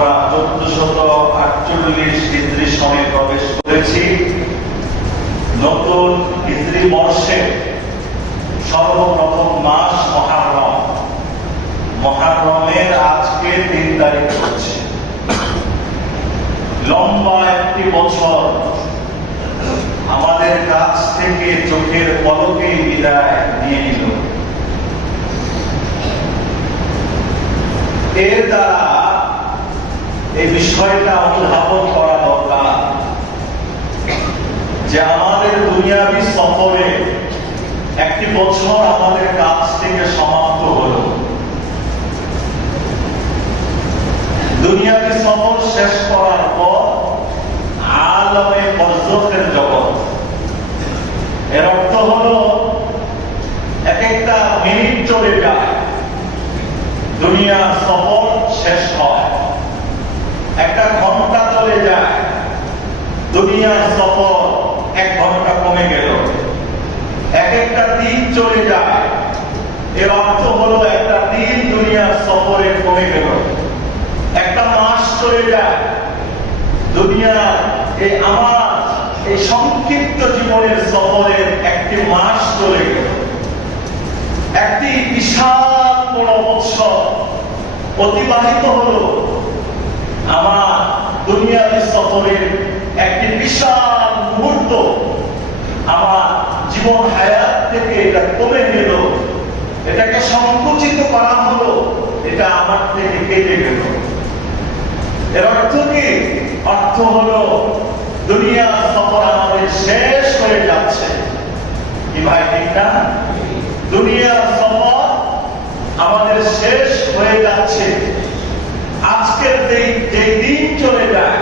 আমরা 1448 হিজরি সনে প্রবেশ করেছি। নতুন হিজরি বর্ষে সর্বপ্রথম মাস মহারম। মহারমের আজকে 3 তারিখ হচ্ছে। লম্বা একটি বছর আমাদের কাছ থেকে চোখের পলকে বিদায় নিয়ে নিল। এর দ্বারা এই বিষয়টা অনুধাবন করা দরকার যে আমাদের দুনিয়াবী সফরে একটি বছর আমাদের কাছ থেকে সমাপ্ত হলো। দুনিয়াবী সফর শেষ করার পর আলমে বরজখের জগৎ। এর অর্থ হলো এক একটা মিনিট চলে যায়, দুনিয়ার সফর শেষ হয়। একটা ঘন্টা চলে যায়, দুনিয়ার সফর 1 ঘন্টা কমে গেল। এক একটা দিন চলে যায়, এর অর্থ হলো একটা দিন দুনিয়ার সফরে কমে গেল। একটা মাস চলে যায়, দুনিয়ার আমার এই সংক্ষিপ্ত জীবনের সফরের একটি মাস চলে গেল। একটি বিশাল বড় বৎসর অতিবাহিত হলো। আমার দুনিয়াবী সফরের একটি বিশাল মুহূর্ত আমার জীবন হায়াত থেকে এটা কমে গেল, এটাকে সংকুচিত করা হলো, এটা আমার থেকে কেটে গেল। এর অর্থ কি? অর্থ হলো দুনিয়ার সফর আমাদের শেষ হয়ে যাচ্ছে। কি ভাই, ঠিক না? দুনিয়ার সফর আমাদের শেষ হয়ে যাচ্ছে। আজকের যে দিন চলে যায়,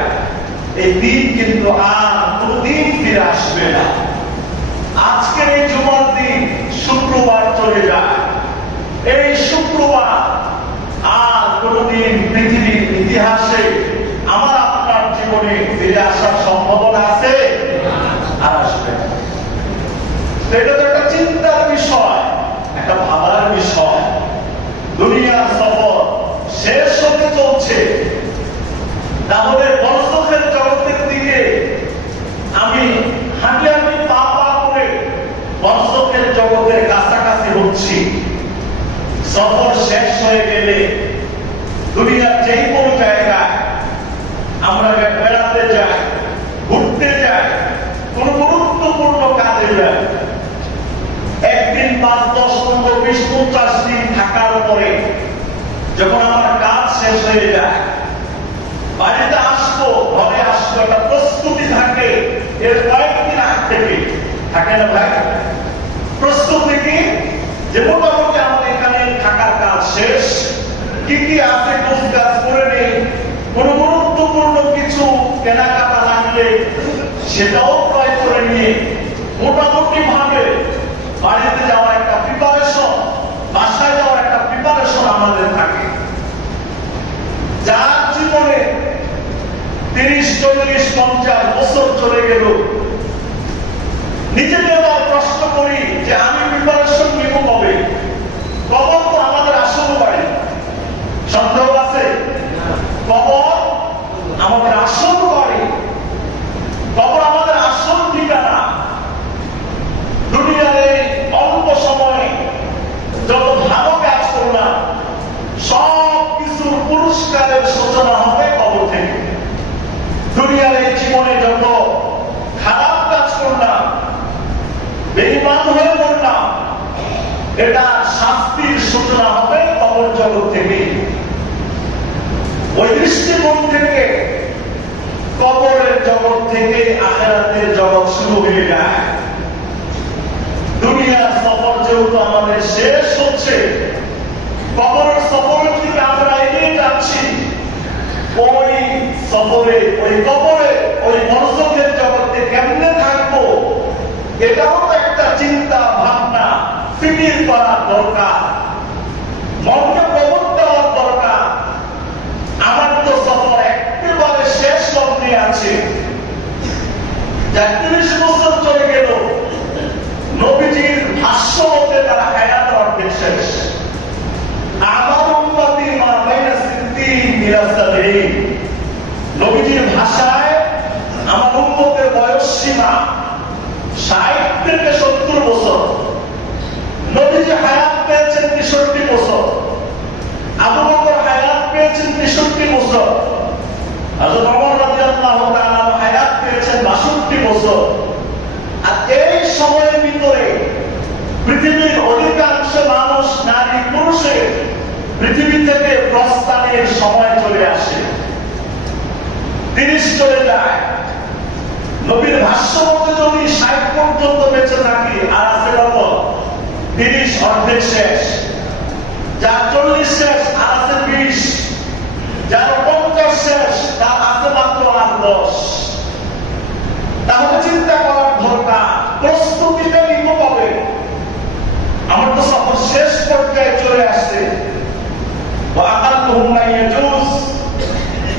এই দিন কিন্তু আর কোনদিন ফিরে আসবে না। আজকের এই জুমার দিন শুক্রবার চলে যায়, এই শুক্রবার আর কোনদিন পৃথিবীর ইতিহাসে আমার আপনার জীবনে ফিরে আসার সম্ভাবনা আছে? আর আসবে না। এটা তো একটা চিন্তার বিষয়, একটা ভাবার বিষয়। দুনিয়ার সফর শেষ হতে চলছে, তাহলে বরজখের জগতের দিকে আমি হাঁটি পা করে বরজখের জগতের কাছাকাছি হচ্ছি। সফর শেষ হয়ে গেলে দুনিয়ার যেই কোনো জায়গায় আমরা বেড়াতে যাই, ঘুরতে যাই, কোন গুরুত্বপূর্ণ কাজে যাই, 1 দিন 5, 10, 15, 20, 50 দিন থাকার পরে যখন আমার কাজ শেষ হয়ে যায়, বাড়িতে আসবো, ঘরে আসবো, একটা প্রস্তুতি থাকে। এর কয়েকদিন আগ থেকে থাকে না ভাই? প্রস্তুতি কি? যে মোটামুটি আমাদের এখানে থাকার কাজ শেষ, কি কি আছে কাজ করে নেই, কোন গুরুত্বপূর্ণ কিছু কেনাকাটা লাগলে সেটাও ক্রয় করে নিয়ে মোটামুটি ভাবে বাড়িতে যাওয়ার একটা প্রিপারেশন, বাসায় যাওয়ার একটা প্রিপারেশন আমাদের থাকে। যার জীবনে 30, 40, 50 বছর চলে গেল, নিজেকে আবার প্রশ্ন করি যে আমি প্রিপারেশন নিব কবে? কবর তো আমাদের আসল বাড়ি, সন্দেহ আছে? কবর আমাদের আসল বাড়ি, কবর আমাদের আসল ঠিকানা। দুনিয়ার এই অল্প সময়ে যত ভালো কাজ করলাম, সব কিছুর পুরস্কারের সূচনা হবে কবর থেকে। দুনিয়ার এই জীবনে যত খারাপ কাজ করলাম, বেঈমান হয়ে পড়লাম, এটা শাস্তির সূচনা হবে কবর জগৎ থেকে। ওই দৃষ্টিকোণ থেকে কবরের জগৎ থেকে আখিরাতের জগৎ শুরু হয়ে যায়। দুনিয়ার সফর যেহেতু আমাদের শেষ হচ্ছে, কবরের সফরের দিকে আমরা এগিয়ে যাচ্ছি। ওই সফরে, ওই কবরে, ওই বরজখের জগতে কেমনে থাকবো, এটাও তো একটা চিন্তা ভাবনা ফিকির করার দরকার, মনকে প্রবোধ দেওয়ার দরকার। আমার তো সফর একেবারে শেষ লগ্নে আছে। 30 বছর চলে গেল, নবীজির ভাষ্য মতে তার হায়াত অর্ধেক শেষ। আমার উম্মতি মা বাইনা 60 ইলা 70 নবীজির ভাষায় আমার উম্মতের বয়স সীমা 60 থেকে 70 বছর। নবীজি হায়াত পেয়েছেন 63 বছর, আবু বকর হায়াত পেয়েছেন 63 বছর, হযরত ওমর রাদিয়াল্লাহু তাআলা হায়াত পেয়েছেন 62 বছর। আর এই সময়ের ভিতরে পৃথিবীর অধিকাংশ মানুষ, নারী পুরুষে পৃথিবী থেকে প্রস্থানের সময় চলে আসে, 30 চলে যায়। নবীর ভাষ্য মতে যদি 60 পর্যন্ত বেঁচে থাকি, আর আছে কত? 30, অর্ধেক শেষ। যার 40 শেষ, আর আছে 20। যার 50 শেষ, তার আছে মাত্র আর 10। তাহলে চিন্তা করার দরকার, প্রস্তুতিটা নিতে হবে। আমার তো সফর শেষ পর্যায়ে চলে আসছে।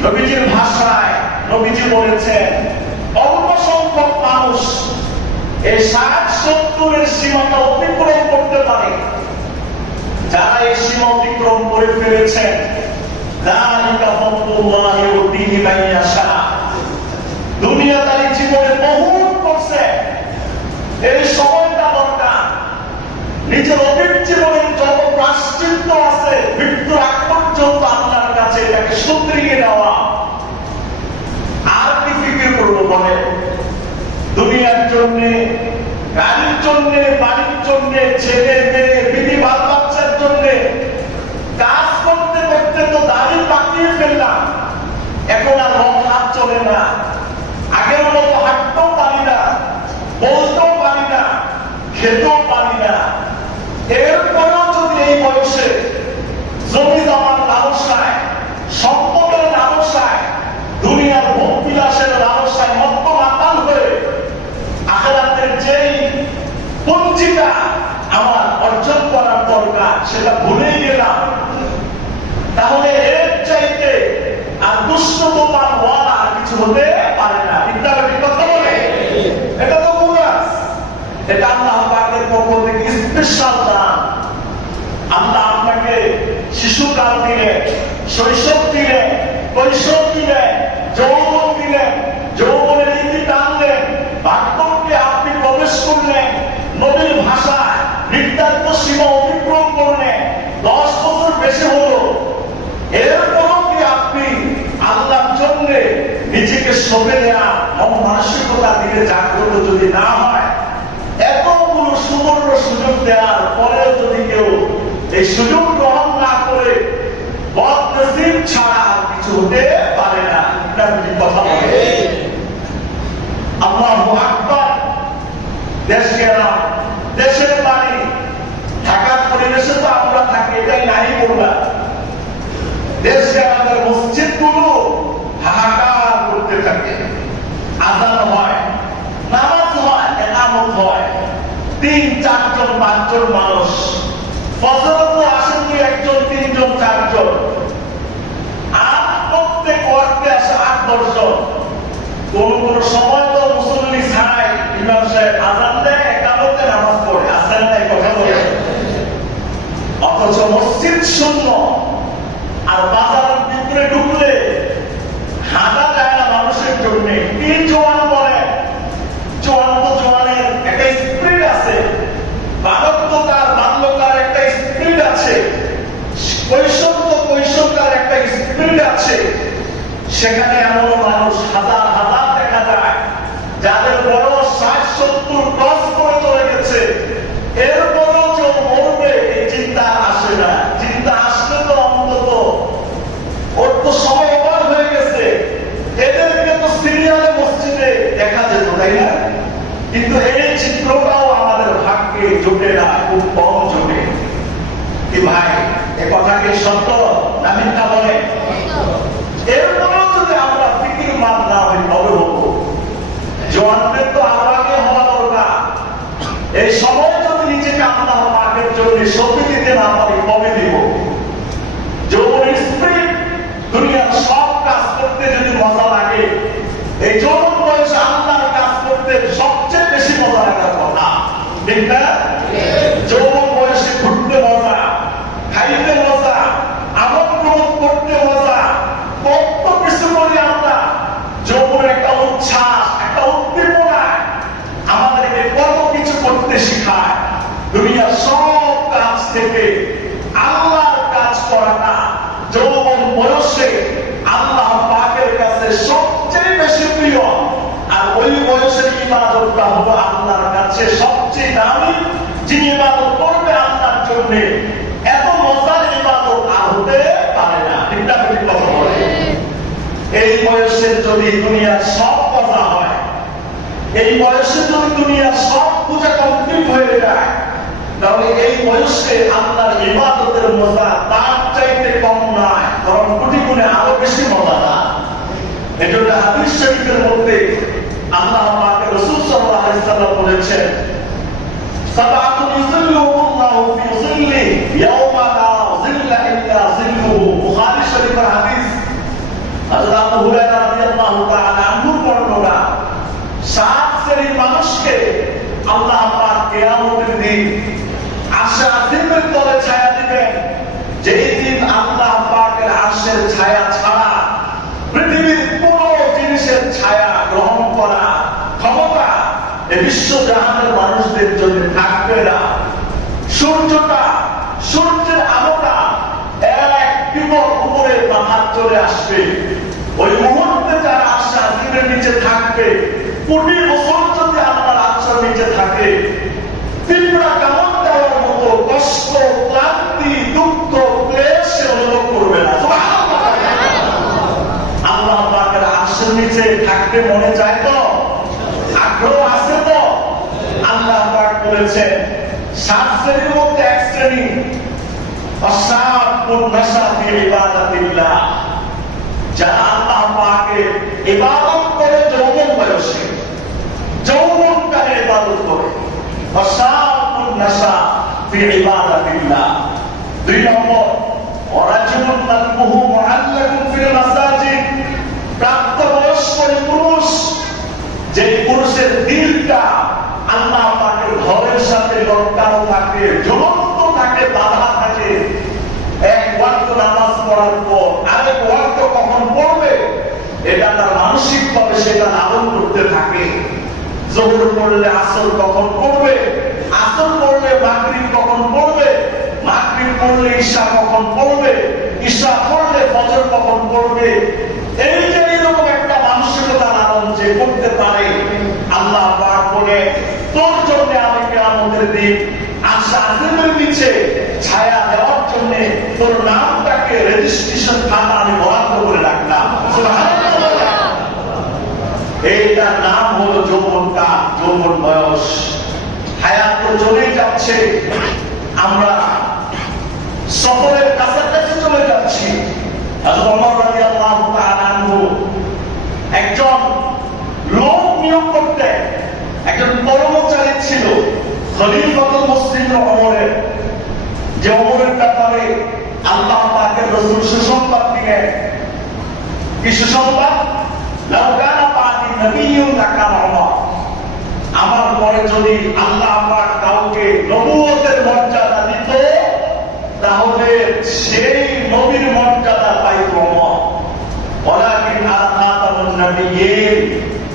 নবীজির ভাষায় নবীজি বলেছেন অল্প সংখ্যক মানুষ এই 60-70 এর সীমাটা অতিক্রম করতে পারে। যারা এই সীমা অতিক্রম করে ফেলেছেন, দুনিয়াদারি জীবনে বহুত করছে, এই সময়টা দরকার। নিজের অতীত জীবনের যত প্রাশ্চিত্য আছে, মৃত্যুর আগ পর্যন্ত আল্লাহর কাছে এটাকে শুধরিয়ে নেওয়া। আর কি ফিকির করবো বলে? দুনিয়ার জন্য, গাড়ির জন্য, বাড়ির জন্য, ছেলে মেয়ে, বিবি বাল বাচ্চার জন্য কাজ করতে করতে তো দাড়ি পাকিয়ে ফেললাম। এখন আর হাত চলে না, আগের মতো হাঁটতেও পারি না, বলতেও পারি না, খেতেও পারি না। এরপরেও যদি এই বয়সে জমি জমার লালসায়, সম্পদের লালসায়, দুনিয়ার ভোগ বিলাসের লালসায় মত্ত মাতাল হয়ে আখিরাতের যেই পুঞ্জিটা আমার অর্জন করার দরকার সেটা ভুলে গেলাম, তাহলে এর চাইতে আর দুষ্টতমার ওয়ালা আর কিছু হতে পারে না। ঠিক কথা বলে? এটা তো বোনাস, এটা আল্লাহ পাকের পক্ষ থেকে স্পেশাল দান। আল্লাহ আপনাকে শিশুকাল দিলেন, শৈশব দিলেন, কৈশোর দিলেন, যৌবন দিলেন, যৌবনের ইতি টানলেন, বাক্যকে আপনি প্রবেশ করলেন, নবীর ভাষায় নির্ধারিত সীমা অতিক্রম করলেন, 10 বছর বেশি হলো। এরপরও কি আপনি আল্লাহর জন্য নিজেকে সঁপে দেয়া মন মানসিকতা দিকে জাগ্রত যদি না হয়, এতগুলো সুবর্ণ সুযোগ দেওয়ার পরেও যদি কেউ এই সুযোগ গ্রহণ না করে, বদনসিব ছাড়া আর কিছু হতে পারে না। কথা বলে আল্লাহু আকবার। দেশ গেলাম, দেশের বাড়ি, ঢাকার পরিবেশে তো আমরা থাকি, এটাই নাই বললাম। দেশ গ্রামের মসজিদ গুলো হাহাকার করতে থাকে, আযান হয়, নামাজ হয়, ইকামত হয়, 3-4 জন 5 জন মানুষ। ফজরে আসেন 2-1 জন, 3 জন 4 জন, আর প্রত্যেক ওয়াক্তে আসে 8-10 জন। কোন কোন সময় তো মুসল্লি ছাড়াই ইমাম সাহেব আযান দেয়, ইকামতে নামাজ পড়ে, আসেন না? কথা বলে। অথচ মসজিদ শূন্য। আর বাজারের ভিতরে ঢুকলে হাঁটা যায় না মানুষের জন্য। কি জোয়ান বলে, জোয়ান তো জোয়ানের একটা স্পিরিট আছে, বালকতার বাল্যকার একটা স্পিরিট আছে, কৈশোর তো কৈশোরকার একটা স্পিরিট আছে। সেখানে এমন মানুষ হাজার হাজার দেখা যায় যাদের বড় 60-70 ক্রস করে চলে গেছে, এরপরও যে মরবে এই চিন্তা আসে না। চিন্তা আসলে তো অন্তত ওর তো সময় ওভার হয়ে গেছে, এদেরকে তো সিরিয়ালে মসজিদে দেখা যেত, তাই না? কিন্তু এই চিত্রটাও আমাদের ভাগ্যে জোটে না, খুব কম জোটে। কি ভাই, এ কথা কি সত্য না মিথ্যা বলে? এরপরেও যদি আমরা ফিকির মান না হই তবে হবো। জোয়ানদের তো আগে হওয়া দরকার। এই সময় যদি নিজেকে আল্লাহ পাকের জন্য সঁপে দিতে না পারি কবে দিব? যৌবনের স্পিরিট, দুনিয়ার সব কাজ করতে যদি মজা লাগে, এই যৌবন বয়সে আল্লাহর কাজ করতে সবচেয়ে বেশি মজা লাগার কথা, ঠিক না? যৌবন বয়সে ঘুরতে মজা, খাইতে মজা, আমোদ প্রমোদ করতে মজা, কত কিছু করি আমরা। ইবাদতটা হলো আল্লাহর কাছে সবচেয়ে দামি। যিনি ইবাদত করবে আল্লাহর জন্য, এত মজার ইবাদত আর হতে পারে না। ঠিকটা ঠিক কথা বলে। এই বয়সে যদি দুনিয়ার সব কথা হয়, এই বয়সে যদি দুনিয়ার সব পূজা কমপ্লিট হয়ে যায়, তাহলে এই বয়সে আল্লাহর ইবাদতের মজা তার চাইতে কম নয়, বরং কোটি গুণে আরো বেশি মজা না। এজন্য হাদিস শরীফের মধ্যে আল্লাহ পাক রাসূল সাল্লাল্লাহু আলাইহি ওয়াসাল্লাম বলেছেন, সাবাতুন ইযিল্লুহুল্লাহু ফি যিল্লি ইয়াওমা লা যিল্লা ইল্লা যিল্লুহু। বুখারী শরীফের হাদিস। হযরত আবু হুরায়রা রাদিয়াল্লাহু তাআলা আনহু বর্ণনা, 7 শ্রেণীর মানুষকে আল্লাহ পাক কিয়ামতের দিন আরশে আজিমের তলে ছায়া দিবেন, যেই দিন আল্লাহ পাকের আরশের ছায়া ছাড়া পৃথিবীর কোন জিনিসের ছায়া গ্রহণ করা ক্ষমতা এই বিশ্ব জাহানের মানুষদের জন্য থাকবে না। সূর্যের আলোটা এক বিপদ উপরে মাথা চলে আসবে। ওই মুহূর্তে যারা আরশে আজিমের নিচে থাকবে, কোটি বছর যদি আল্লাহর আরশের নিচে থাকে, তিনটা কামড় দেওয়ার মতো কষ্ট, ক্লান্তি, দুঃখ, ক্লেশ অনুভব করবে না। আল্লাহ পাকের আরশের নিচে থাকতে মনে চায় তো? আগ্রহ আছে তো? আল্লাহ পাক বলেছেন 7 শ্রেণীর মধ্যে এক শ্রেণী, আশাবুন নাশা ফি ইবাদাতিল্লাহ, যারা আল্লাহ পাকের ইবাদত করে যৌবন বয়সে, যৌবনকালে ইবাদত করে। আশাবুন নাশা ফি ইবাদাতিল্লাহ। 2 নম্বর, ওয়ারাজুলুন তালবুহু মুআল্লাকুন ফিল মাসাজিদ, প্রাপ্তবয়স্ক পুরুষ, যে পুরুষের দিলটা আল্লাহ পাকের ঘরের সাথে লটকানো থাকে, ঝুলন্ত থাকে, বাঁধা থাকে। এক ওয়াক্ত নামাজ পড়ার পর আরেক ওয়াক্ত কখন পড়বে এটা তার মানসিক ভাবে সেটা লালন করতে থাকে। যোহর পড়লে আসর কখন পড়বে, আসর পড়লে মাগরিব কখন পড়বে, মাগরিব পড়লে ঈশা কখন পড়বে, ঈশা পড়লে ফজর কখন পড়বে। এই যে এরকম একটা মানসিকতা লালন যে করতে পারে, আল্লাহ পাক বলে, তোর জন্য আমি কিয়ামতের দিন আরশে আজিমের নিচে ছায়া দেওয়ার জন্য তোর নামটাকে রেজিস্ট্রেশন খাতা আমি বরাদ্দ করে রাখলাম। সুবহানাল্লাহ। এইটার নাম হলো যৌবনকাল, যৌবন বয়স। হায়াত তো চলেই যাচ্ছে, আমরা সফরের কাছাকাছি চলে যাচ্ছি। হযরত ওমর রাদিয়াল্লাহু তাআলা আনহু একজন লোক নিয়োগ করতেন, একজন কর্মচারী ছিল খলিফাতুল মুসলিমিন ওমরের, যে ওমরের ব্যাপারে আল্লাহ পাকের রাসূল সুসংবাদ দিলেন। কি সুসংবাদ? লাউ কানা বাদি নবিয়্যুন লাকানা ওমর, আমার পরে যদি আল্লাহ পাক কাউকে নবুয়তের মর্যাদা দিত, তাহলে সেই নবীর মর্যাদা পাইত ওমর। ওয়ালাকিন আনা খাতামুন নবিয়্যিন,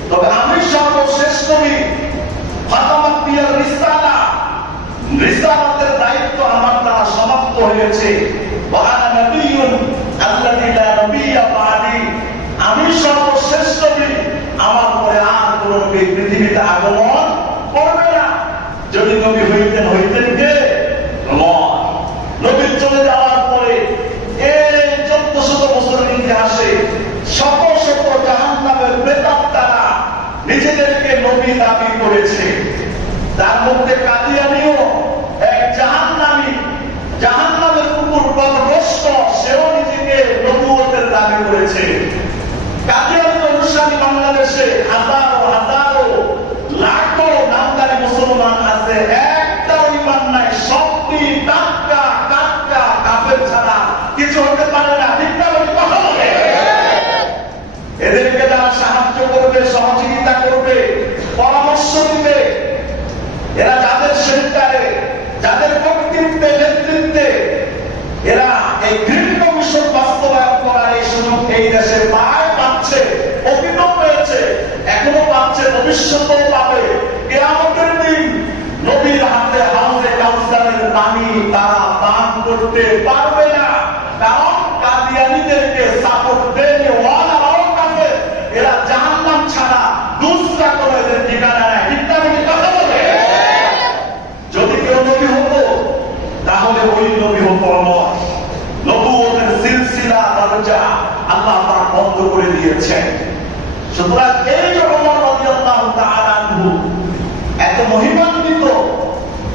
তবে আমি সর্বশেষ নবী। ফাতামাত বিয়ার রিসালা, রিসালাতের দায়িত্ব আমার দ্বারা সমাপ্ত হয়েছে। ওয়া আনা নবিয়্যুন আল্লাযী লা নবিয়্যা বাদি, আমি সর্বশেষ নবী, আমার পরে আর কোন নবী পৃথিবীতে আগমন করবে না। যদি নবী হইতেন কে? ওমর। নবী চলে যাওয়ার পরে এই 1400 বছরের ইতিহাসে শত শত জাহান্নামের প্রেতাত্মারা নিজেদেরকে নবী দাবি করেছে। তার মধ্যে কাদিয়ানীও এক জাহান্নামী, জাহান্নামের উপর পথভ্রষ্ট, সেও নিজেকে নবুয়তের দাবি করেছে। কাদিয়ানী অনুসারী বাংলাদেশে হাজারো হাজারো লাখো নামদারি মুসলমান আছে, একটাও ঈমান নাই, সবটি টাটকা টাটকা কাফের ছাড়া কিছু হতে পারে না। ঠিক না? কথা বলে এদেরকে যারা সাহায্য করবে, সহযোগিতা করবে, পরামর্শ দিবে, এরা যাদের সেন্টারে, যাদের কর্তৃত্বে, নেতৃত্বে এরা এই ঘৃণ্য মিশন বাস্তবায়ন করার এই সুযোগ এই দেশে পাচ্ছে, অতীতও পেয়েছে, এখনো পাচ্ছে, ভবিষ্যতেও পাবে। কিয়ামতের দিন নবীর হাতে হাউজে কাউসারের পানি তারা পান করতে পারবে না, কারণ কাদিয়ানীদেরকে সাপোর্ট দেবে ওয়ালারাও কাফের। এরা জাহান্নাম ছাড়া দুসরা কোনো এদের ঠিকানা বন্ধ করে দিয়েছেন। সুতরাং এই যে ওমর রাদিয়াল্লাহু তাআলা আনহু এত মহিমান্বিত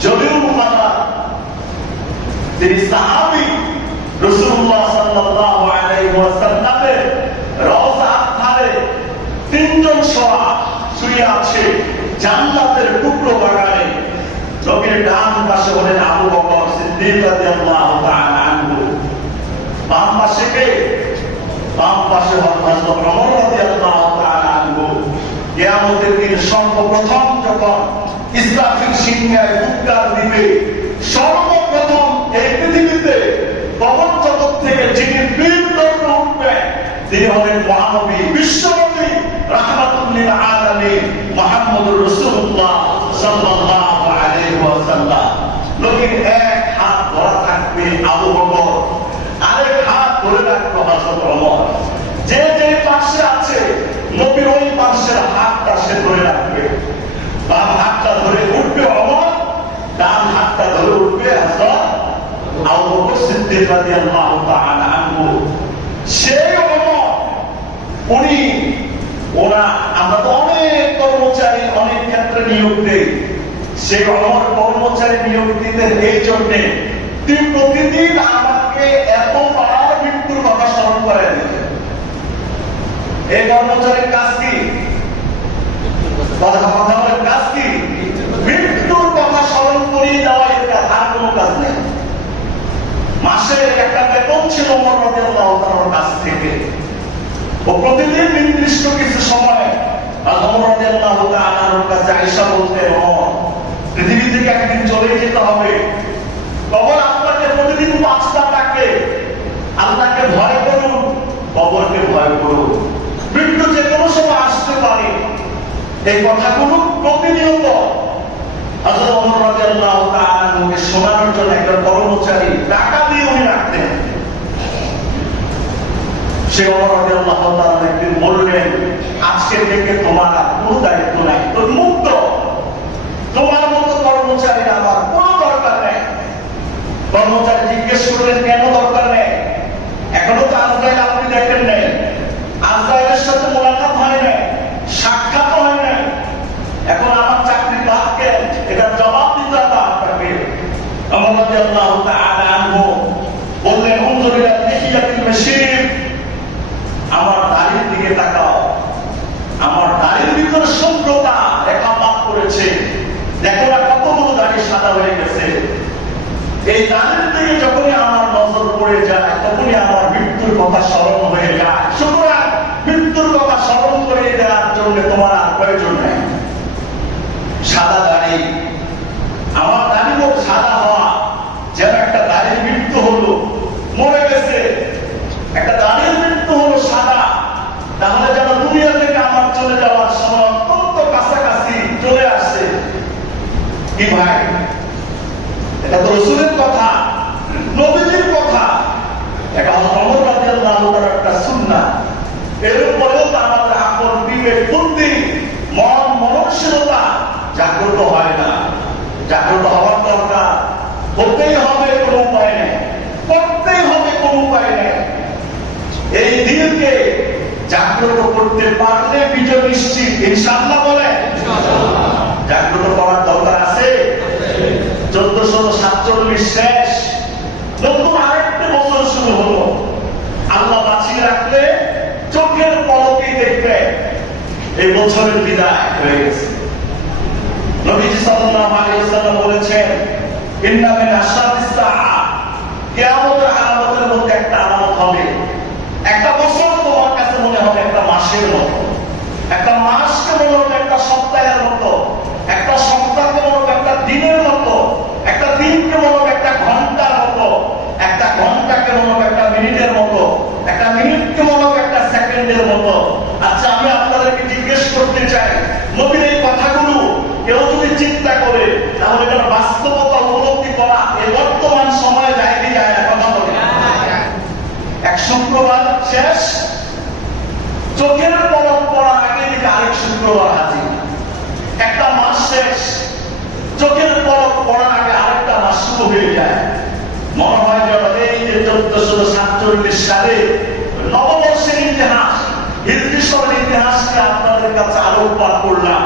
জলিল উলামা, তিনি সাহাবী, রাসূলুল্লাহ সাল্লাল্লাহু আলাইহি ওয়াসাল্লামের রওজার ধারে তিনজন শোয়া শুয়ে আছে জান্নাতের টুকরো বাগানে। লোকের ডান পাশে হলেন আবু বকর সিদ্দিক রাদিয়াল্লাহু তাআলা আনহু, বাম পাশে কে? বাম পাশে হযরত ওমর রাদিয়াল্লাহু তাআলা আনহু। কিয়ামতের দিন সর্বপ্রথম যখন ইসরাফিল সিংহায় ফুৎকার দিবে, সর্বপ্রথম এই পৃথিবীতে কবর জগৎ থেকে যিনি বীর দৌড়ে উঠবেন তিনি হলেন মহানবী, বিশ্বনবী, রাহমাতুল লিল আলামিন মুহাম্মদুর রাসূলুল্লাহ সাল্লাল্লাহু আলাইহি ওয়াসাল্লাম। লোকের এক হাত ধরা থাকবে আবু বকর, আরেক হাত ধরে রাখবে হযরত ওমর। যে যে পাশে আছে নবীর ওই পাশের হাতটা সে ধরে রাখবে। বাম হাতটা ধরে উঠবে ওমর, ডান হাতটা ধরে উঠবে হযরত আবু বকর সিদ্দিক রাদিয়াল্লাহু তাআলা আনহু। সেই ওমর, আমরা তো অনেক কর্মচারী অনেক ক্ষেত্রে নিয়োগ দেই, সেই ওমর কর্মচারী নিয়োগ দিতেন এই জন্য তিনি প্রতিদিন আমাকে এতবার মৃত্যুর কথা স্মরণ করে দিতেন। এই কর্মচারীর কাজ কি? কাজ কি? মৃত্যুর কথা স্মরণ করিয়ে দেওয়া, এর আর কোনো কাজ নেই। মাসে একটা বেতন ছিল ওমর রাদিয়াল্লাহু তাআলার কাছ থেকে, ও প্রতিদিন নির্দিষ্ট কিছু সময় ওমর রাদিয়াল্লাহু তাআলার কাছে আয়েশা বলতেন, ওমর পৃথিবী থেকে একদিন চলে যেতে হবে, কবর আপনাকে প্রতিদিন 5টা ডাকে, আল্লাহকে ভয় করুন, কবরকে ভয় করুন, মৃত্যু যে কোনো সময় আসতে পারে। এই কথাগুলো প্রতিনিয়ত হযরত ওমর রাদিয়াল্লাহু তাআলাকে শোনানোর জন্য একটা কর্মচারী টাকা দিয়ে উনি রাখতেন। সে ওমর রাদিয়াল্লাহু তাআলা একদিন বললেন, আজকে থেকে তোমার আর কোনো দায়িত্ব নাই, তুমি মুক্ত, তোমার মতো কর্মচারী আমার কোনো দরকার নেই। কর্মচারী জিজ্ঞেস করলেন, কেন দরকার নেই? এখনো তো আজরাইল আপনি দেখেন নাই, আজরাইলের সাথে মোলাকাত হয় নাই, সাক্ষাৎ হয় নাই, এখন আমার চাকরি বাদ কেন? এটা জবাব দিতে হবে আপনাকে। ওমর রাদিয়াল্লাহু তাআলা আনহু বললেন, উনজুর ইলা লিহিয়াতিল বাশীর, আমার দাড়ির দিকে তাকাও, আমার দাড়ির ভিতরে শুভ্রতা রেখাপাত করেছে, দেখো না কতগুলো দাড়ি সাদা হয়ে গেছে। এই দাড়ির দিকে যখনই আমার নজর পড়ে যায় তখনই আমার মৃত্যুর কথা স্মরণ হয়ে যায়। সুতরাং মৃত্যুর কথা স্মরণ করে দেওয়ার জন্য তোমার আর প্রয়োজন নেই। সাদা দাড়ি, আমার দাড়ি মুখ সাদা হওয়া, যেন একটা দাড়ির মৃত্যু হলো, মরে গেছে, একটা দাড়ির মৃত্যু হলো সাদা, তাহলে যেন দুনিয়া থেকে আমার চলে যাওয়ার সময় অত্যন্ত কাছাকাছি চলে আসে। কি ভাই, এটা তো রাসূলের কথা, নবীজির কথা, এটা ওমর রাদিয়াল্লাহু তাআলার একটা সুন্নাহ। এর উপরেও তো আমাদের আকল, বিবেক, বুদ্ধি, মন, মননশীলতা জাগ্রত হয় না। জাগ্রত হওয়ার দরকার, হতেই হবে, কোনো উপায় নেই, করতেই হবে, কোনো উপায় নেই। এই দিনকে জাগ্রত করতে পারলে বিজয় নিশ্চিত, ইনশাআল্লাহ বলে। জাগ্রত করার দরকার আছে। 1447 শেষ, নতুন আরেকটা বছর শুরু হলো। আল্লাহ বাঁচিয়ে রাখলে চোখের পলকেই দেখবে এই বছরের বিদায় হয়ে গেছে। নবীজি সাল্লাল্লাহু আলাইহি ওয়াসাল্লাম বলেছেন, ইন্না মিন আশরাতিস সাআ, কিয়ামতের আলামতের মধ্যে একটা আলামত হবে, একটা বছর তোমার কাছে মনে হবে একটা মাসের মতো, একটা মাসকে মনে হবে একটা সপ্তাহের মতো, একটা সপ্তাহকে মনে হবে একটা দিনের মতো, একটা দিনকে মনে হবে একটা ঘন্টার মতো, একটা ঘন্টাকে মনে হবে একটা মিনিটের মতো, একটা মিনিটকে মনে হবে একটা সেকেন্ডের মতো। আচ্ছা, আমি আপনাদেরকে জিজ্ঞেস করতে চাই, নবীর এই কথাগুলো কেউ যদি চিন্তা করে তাহলে এটার বাস্তবতা উপলব্ধি করা এই বর্তমান সময়ে যায় কি যায় না? কথা বলে। এক শুক্রবার শেষ, চোখের পলক পড়ার আগে দিকে আরেক শুক্রবার হাজির। একটা মাস শেষ, চোখের পলক পড়ার আগে আরেকটা মাস শুরু হয়ে যায়। মনে হয় যেন এই যে 1447 সালে নববর্ষের ইতিহাস, হিজরি সনের ইতিহাসকে আপনাদের কাছে আলোকপাত করলাম।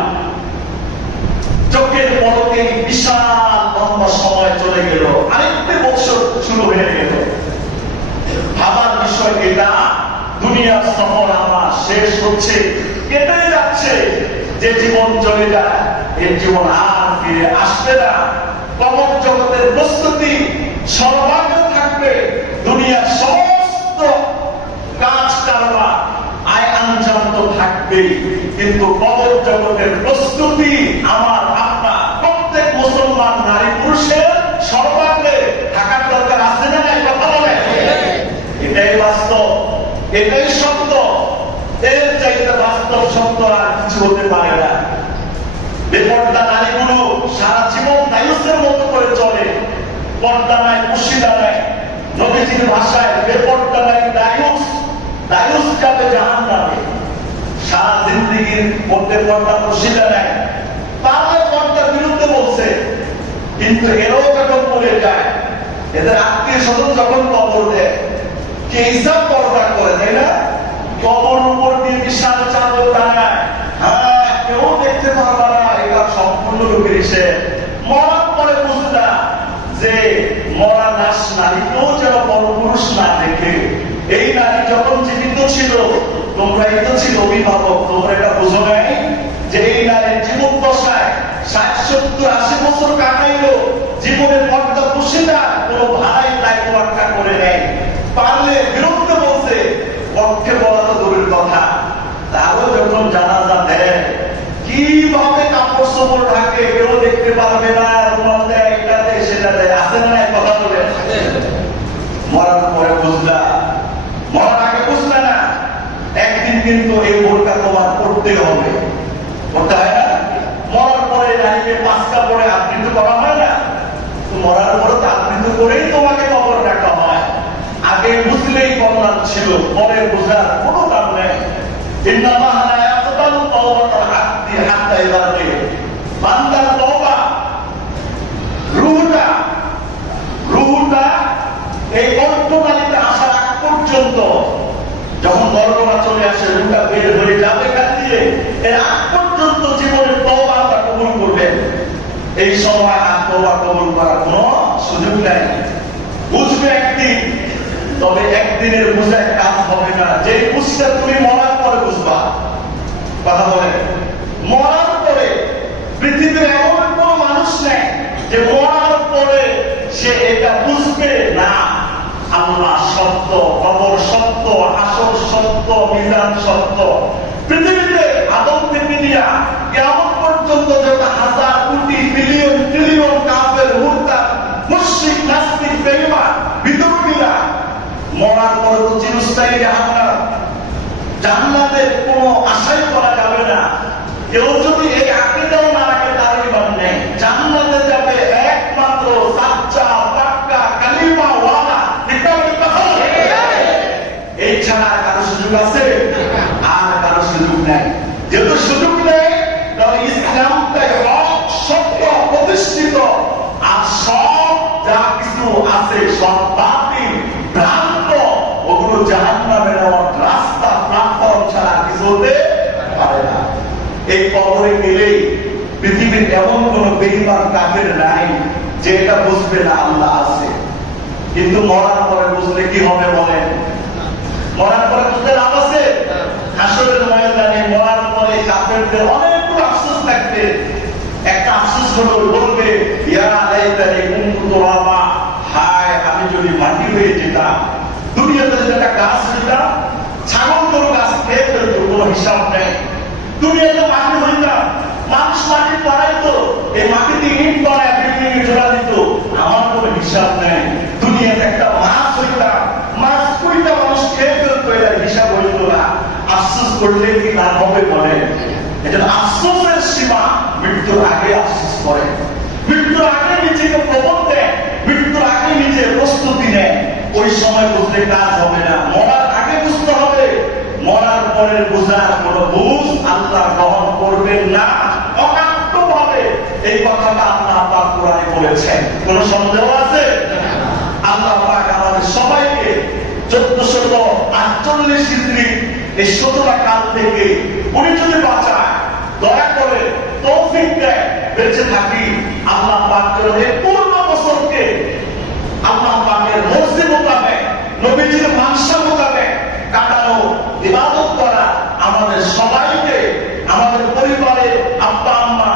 চোখের পলকে বিশাল লম্বা সময় চলে গেল, আরেকটি বছর শুরু হয়ে গেল। ভাবার বিষয় এটা, দুনিয়ার সফর আমার শেষ হচ্ছে, কেটে যাচ্ছে। যে জীবন চলে যায়, এই জীবন আর ফিরে আসবে না। কবর জগতের প্রস্তুতি সর্বাগ্রে থাকবে। দুনিয়ার সমস্ত কাজ কারবার আয় আঞ্জাম তো থাকবেই, কিন্তু কবর জগতের প্রস্তুতি আমার আপনার প্রত্যেক মুসলমান নারী পুরুষের সর্বাগ্রে থাকার দরকার আছে না? নাই? কথা বলে। এটাই বাস্তব, এটাই সত্য। এর চাইতে বাস্তব সত্য আর কিছু হতে পারে না। বেপর্দা নারীগুলো সারা জীবন দায়ুসের মতো করে চলে। পর্দা নাই, মুর্শিদা নাই। নবীজির ভাষায় বেপর্দা নাই দায়ুস, দায়ুস যাবে জাহান্নামে। সারা জিন্দেগির মধ্যে পর্দা মুর্শিদা নাই, তাহলে পর্দার বিরুদ্ধে বলছে। কিন্তু এরাও যখন পড়ে যায়, এদের আত্মীয় স্বজন যখন কবর দেয়, কে হিসাব পর্দা করে, তাই না? কবর উপর দিয়ে বিশাল চাদর টাঙায়, হ্যাঁ কেউ দেখতে পারবে না, এটা সম্পূর্ণ লোকের হিসেবে। মরার পরে বুঝলা যে মরা লাশ নারীকেও যেন পরপুরুষ না দেখে। এই নারী যখন জীবিত ছিল, তোমরা এই তো ছিল অভিভাবক, তোমরা এটা বুঝো নাই যে এই নারীর জীবন দশায় 60-70-80 বছর কাটাইলো, জীবনের পর্দা পুষে না, কোনো ভাই দায়িত্ব রক্ষা করে নেয়। পারলে বিরুদ্ধে বলছে, পক্ষে বলা তো দূরের কথা। তারও যখন জানাজা দেয়, কিভাবে কাপড় চোপড় ঢাকে, কেউ দেখতে পারবে না, রুমাল দেয়, এটা দেয়, সেটা দেয়, আছে না? কথা বলে। মরার পরে বুঝলা, মরার আগে বুঝলা না, একদিন কিন্তু এই বোরকা তোমার পড়তে হবে, করতে হয় না? মরার পরে নারীকে 5 কাপড়ে আবৃত করা হয় না? মরার পরে তো আবৃত করেই তোমাকে কবর রাখা হয়। আগে বুঝলেই কল্যাণ ছিল, পরে বোঝার কোনো কারণ নেই। ইন্নাল্লাহা লা ইয়াকবালু তাওবাতাল আবদি হাত্তা ইয়ারদি। বান্দার তওবা, রূহটা এই কণ্ঠনালীতে আসার আগ পর্যন্ত, যখন গর্ভনা চলে আসে, রূহটা বের হয়ে যাবে কান দিয়ে, এর আগ পর্যন্ত জীবনের তওবা আল্লাহ কবুল করবেন। এই সময় আর তওবা কবুল করার কোনো সুযোগ নেই। বুঝবে একদিন, তবে একদিনের বুঝায় কাজ হবে না। যে বুঝটা তুমি মরার পরে বুঝবা। কথা বলে, মরার পরে পৃথিবীর এমন কোন মানুষ নেই যে মরার পরে সে এটা বুঝবে না। আল্লাহ সত্য, কবর সত্য, আসর সত্য, মিজান সত্য। পৃথিবীতে আদম থেকে নিয়া কিয়ামত পর্যন্ত যত হাজার কোটি বিলিয়ন ট্রিলিয়ন কাফের, মুরতাদ, মুশরিক, নাস্তিক, বেঈমান, বিতর্কিরা, মরার পরে তো চিরস্থায়ী জাহান্নাম। জান্নাতের কোনো আশাই করা যাবে না। কেউ যদি এই আকীদাও না রাখে, তার ঈমান নেই। জান্নাতে যাবে একমাত্র সাচ্চা পাক্কা কালিমা ওয়ালা। এই ছাড়া কারো সুযোগ আছে? আর কারো সুযোগ নেই। যেহেতু সুযোগ নেই, তাহলে ইসলামটাই হক, সত্য, প্রতিষ্ঠিত। আর সব যা কিছু আছে সব বাতিল, ভ্রান্ত, ওগুলো জাহান্নামে নেওয়ার রাস্তা, প্ল্যাটফর্ম ছাড়া কিছু হতে পারে না। এই কবরে গেলেই পৃথিবীর এমন কোন বেঈমান কাফের নাই যে এটা বুঝবে না আল্লাহ আছে। কিন্তু মরার পরে বুঝলে কি হবে বলেন? মরার পরে বুঝতে লাভ আছে? হাসরের ময়দানে মরার পরে কাফেরদের অনেকগুলো আফসোস থাকবে। একটা আফসোস হলো, বলবে ইয়া লাইতানি কুনতু তুরাবা, হায় আমি যদি মাটি হয়ে যেতাম। দুনিয়াতে যদি একটা গাছ হইতাম, ছাগল গরু গাছ খেয়ে ফেলতো, কোনো হিসাব নেই। দুনিয়াতে মাটি হইতাম, মানুষ মাটি বানাইতো, এই মাটিতে ইট বানায় বিল্ডিং এ জোড়া দিত, আমার কোনো হিসাব নেই। দুনিয়াতে একটা মাছ হইতাম, মাছ কইটা মানুষ খেয়ে ফেলতো, এর হিসাব হইতো না। আফসোস করলে কি লাভ হবে বলেন? এজন্য আফসোসের সীমা, মৃত্যুর আগে আফসোস করে, মৃত্যুর আগে নিজেকে প্রবল দেয়, মৃত্যুর আগে নিজের প্রস্তুতি নেয়। ওই সময় বুঝলে কাজ হবে না। মরার আগে বুঝতে হবে, মরার পরে বোঝার কোন বুঝ আল্লাহ গ্রহণ করবেন না, অকাট্য ভাবে। এই কথাটা আল্লাহ পাক কোরআনে বলেছেন। কোন সন্দেহ আছে? আল্লাহ পাক আমাদের সবাইকে 14 1448 হিজরি এই শোধনা কাল থেকে উনি যদি বাঁচায়, দয়া করে তৌফিক দেয়, বেঁচে থাকি, আল্লাহ পাক যেন এই পূর্ণ বছরকে আল্লাহ পাকের মর্জি মোতাবেক, নবীজির মানসা মোতাবেক কাটানো, ইবাদত করা আমাদের সবাইকে, আমাদের পরিবারে আব্বা আম্মা,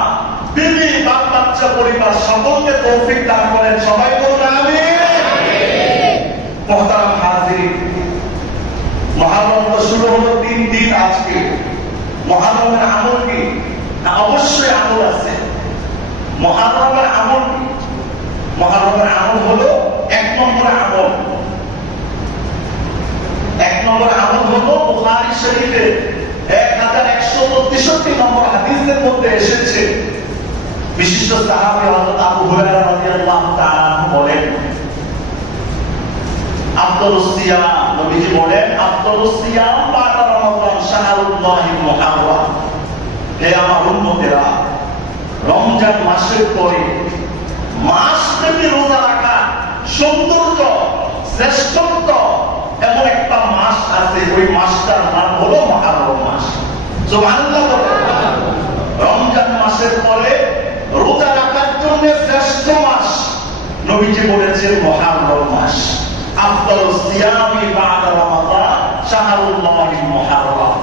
বিবি, বাপ বাচ্চা, পরিবার সকলকে তৌফিক দান করেন। সবাই বলুন আমিন। মুহতারাম হাজিরিন, মুহররম তো শুরু হলো 3 দিন আজকে। মুহররমের আমল কি? অবশ্যই আমল আছে। মুহররমের আমল কি? মুহররমের আমল হলো 1 নম্বর আমল। 1 নম্বর আমল হলো বুখারী শরীফের 1163 নম্বর হাদিসের মধ্যে এসেছে, বিশিষ্ট সাহাবী হযরত আবু হুরায়রা রাদিয়াল্লাহু তাআলা বলেন, আফদালুস সিয়াম, নবীজি বলেন, আফদালুস সিয়াম বা'দা রমাদান শাহরুল্লাহিল মুহাররম। হে আমার উম্মতেরা, রমজান মাসের পরে মাসব্যাপী রোজা রাখা সৌন্দর্য, শ্রেষ্ঠত্ব এমন একটা মাস আছে, ওই মাসটার নাম হলো মুহররম মাস। সুবহানাল্লাহ বলেন। রমজান মাসের পরে রোজা রাখার জন্য শ্রেষ্ঠ মাস নবীজি বলেছেন মুহররম মাস। আফদালুস সিয়ামি বা'দা রমাদান শাহরুল্লাহিল মুহাররম।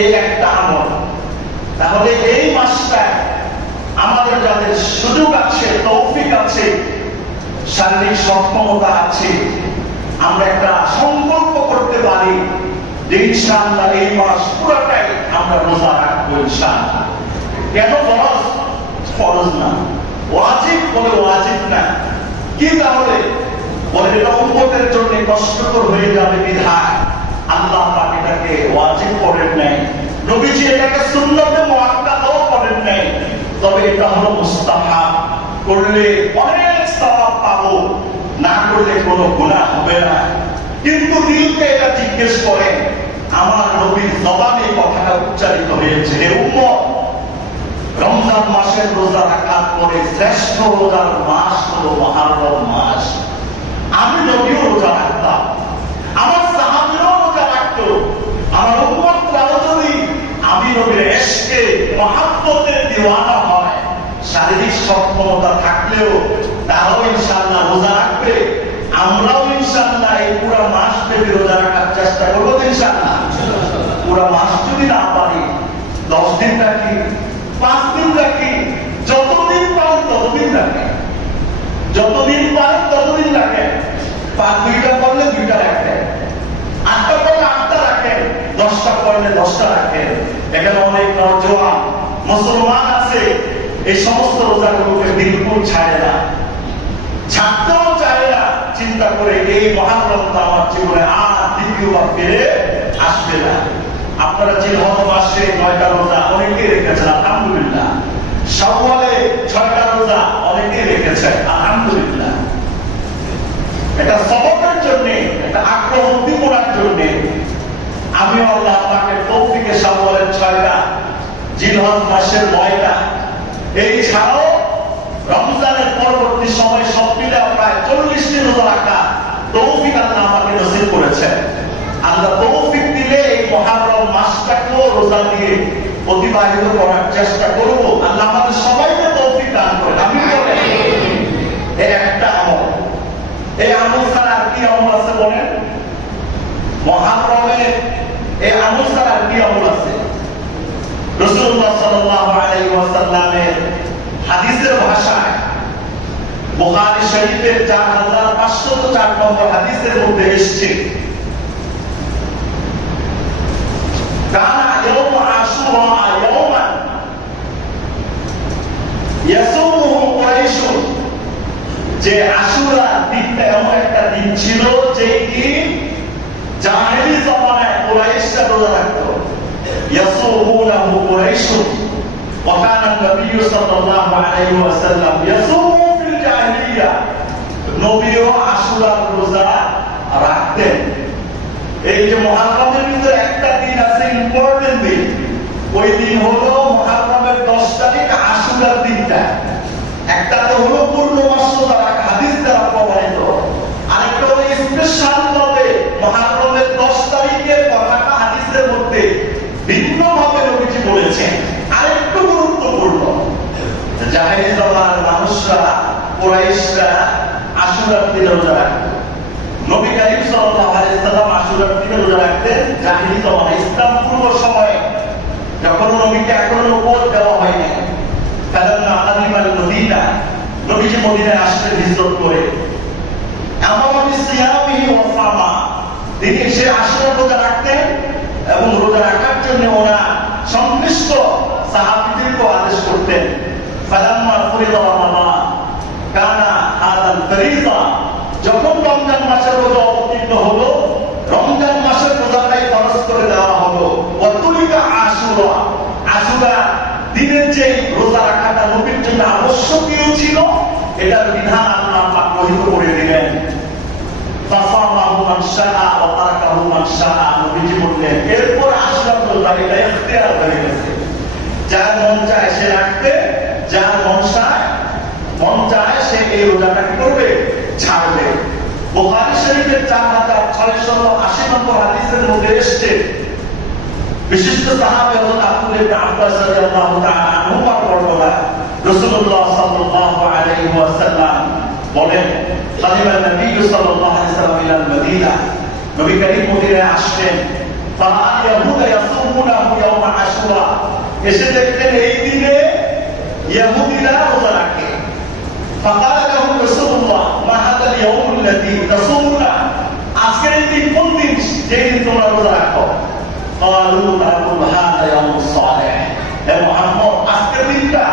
এই একটা আমল। তাহলে এই মাসটা আমাদের যাদের সুযোগ আছে, তৌফিক আছে, শারীরিক সক্ষমতা আছে, আমরা একটা সংকল্প করতে পারি যে ইনশাআল্লাহ এই মাস পুরোটাই আমরা রোজা রাখবো ইনশাআল্লাহ। কেন ফরজ? ফরজ না, ওয়াজিব বলে ওয়াজিব না। কি তাহলে? বলে এটা উম্মতের জন্য কষ্টকর হয়ে যাবে বিধায় আল্লাহ পাক এটাকে ওয়াজিব করেন নাই। নবীজি এটাকে সুন্নতে মুআক্কাদাও করেন নাই। তবে এটা হলো মুস্তাহাব, করলে অনেক সওয়াব পাবো, না করলে কোনো গুনাহ হবে না। কিন্তু দিলকে এটা জিজ্ঞেস করেন, আমার নবীর জবানে কথাটা উচ্চারিত হয়েছে, হে উম্মত, রমজান মাসের রোজা রাখার পরে শ্রেষ্ঠ রোজার মাস হলো মুহররম মাস। আমি নবীও রোজা রাখতাম, আমার সাহাবীরাও রোজা রাখতো। আমার উম্মতরাও যদি আমি নবীর ইশকে মহব্বতের দিওয়ানা হয়, শারীরিক সক্ষমতা থাকলেও তারাও ইনশাআল্লাহ রোজা রাখবে। আমরাও ইনশাআল্লাহ এই পুরো মাস ব্যাপী রোজা রাখার চেষ্টা করবো ইনশাআল্লাহ। পুরো মাস যদি না পারি, 10 দিন রাখি, 5 দিন রাখি, যতদিন পারেন ততদিন রাখেন, যতদিন পারেন ততদিন রাখেন। 2টা করলে 2টা রাখেন, 8টা করলে 8টা রাখেন, 10টা করলে 10টা রাখেন। এখানে অনেক নওজোয়ান মুসলমান আছে, এই সমস্ত রোজাগুলোকে বিলকুল ছাড়ে না, ছাড়তেও চায় না। চিন্তা করে এই মুহররম তো আমার জীবনে আর দ্বিতীয়বার ফিরে আসবে না। আপনারা জিলহজ মাসে 9টা রোজা অনেকেই রেখেছেন, আলহামদুলিল্লাহ। শাওয়ালে 6টা রোজা অনেকেই রেখেছেন, আলহামদুলিল্লাহ। এটা সবরের জন্য, এটা আগ্রহ উদ্দীপনার জন্য আমি আল্লাহ পাকের তৌফিকে শাওয়ালের 6টা, জিলহজ মাসের 9টা, এই ছাড়াও রমজানের পরবর্তী সময় সব মিলে প্রায় 40টি রোজা রাখা তৌফিক আল্লাহ আমাকে নসিব করেছেন। আল্লাহ তৌফিক দিলে এই মুহররম মাসটাকেও রোজা দিয়ে অতিবাহিত করার চেষ্টা করব। আল্লাহ আমাদের সবাইকে তৌফিক দান করেন, আমিন বলেন। এই একটা আমল। এই আমল ছাড়া আর কি আমল আছে বলেন? মুহররমে এই আমল ছাড়া আর কি আমল আছে? রাসূলুল্লাহ সাল্লাল্লাহু আলাইহি ওয়াসাল্লামের হাদিসের ভাষায় বুখারী শরীফের 4504 নম্বর হাদিসের মধ্যে এসেছে, কানা ইয়াউম আশুরা ইয়াওমান ইয়াসুমুহু কুরাইশ, যে আশুরা দিনটা এমন একটা দিন ছিল যে দিন জাহেলি জামানায় কুরাইশরা রোজা রাখতো। ইয়াসুমুহু কুরাইশ وكان النبي صلى الله عليه وسلم يصوم في الجاهلية। নবীও আশুরার রোজা রাখতেন। এই যে মুহররমের ভিতরে একটা দিন আছে ইম্পর্টেন্ট দিন, ওই দিন হলো মুহররমের 10 তারিখ আশুরার দিনটা। একটা তো হলো পূর্ণমাস রোজা রাখা, হাদিস দ্বারা প্রমাণিত, আরেকটা হলো স্পেশাল ভাবে মুহররম ভিন্নভাবে নবীজি বলেছেন। আরেকটু গুরুত্বপূর্ণ, জাহেলি জমানার মানুষরা, কুরাইশরা আশুরার দিনে রোজা রাখত। নবী করিম সাল্লাল্লাহু আলাইহি ওয়াসাল্লাম আশুরার দিনে রোজা রাখতেন। জাহেলি জমানায়, ইসলাম পূর্ব সময়ে, যখন নবীকে এখনো নবুয়ত দেওয়া হয়নি, ফালাম্মা কাদিমাল মদিনা, নবীজি মদিনায় আসলেন হিজরত করে। আমারা বিসিয়ামিহি ওয়া সামা, তিনি সে আশুরার রোজা রাখতেন এবং রোজা রাখার জন্য ওরা সংশ্লিষ্ট সাহাবীদেরকে আদেশ করতেন। ফালাম্মা ফুরিদা রমাদান কানা হাদাল ফরিদা, যখন রমজান মাসের রোজা অবতীর্ণ হলো, রমজান মাসের রোজাটাই ফরজ করে দেওয়া হলো। ওয়াতুলিকা আশুরা, আশুরা দিনের যে রোজা রাখাটা নবীর জন্য আবশ্যকীয় ছিল, এটার বিধান আল্লাহ পাক রহিত করে দিলেন। ফাসামাহু মান শাআ ওয়া তারাকাহু মান শাআ, নবীজি বললেন এরপর আশুরা রোজা এটা ইখতিয়ার হয়ে গেছে। যার মন চায় সে রাখতে, যার মন চায় সে এই রোজাটা কি করবে, ছাড়বে। বুখারী শরীফের 4680 নম্বর হাদিসের মধ্যে এসেছে, বিশিষ্ট সাহাবী হযরত আব্দুল্লাহ ইবনে আব্বাস রাদিয়াল্লাহু তাআলা আনহু বর্ণনা, রাসূলুল্লাহ সাল্লাল্লাহু আলাইহি ওয়াসাল্লাম বলেন, কাদিমান নবী সাল্লাল্লাহু আলাইহি ওয়াসাল্লাম ইলাল মদিনা, নবী করিম মদিনায় আসলেন। ফাআল ইয়াহুদা ইয়াসুমুনাহু ইয়াওমা আশুরা, এসে দেখলেন এই দিনে ইহুদিরা রোজা রাখে। ফাকাল লাহুম রাসূলুল্লাহ মা হাদাল ইয়াউমুল লাযী তাসুমুনা, আজকের এই দিন কোন দিন যেই দিন তোমরা রোজা রাখো? ক্বালু লাহুম হাদা ইয়াউমুস সালিহ, হে মুহাম্মদ আজকের দিনটা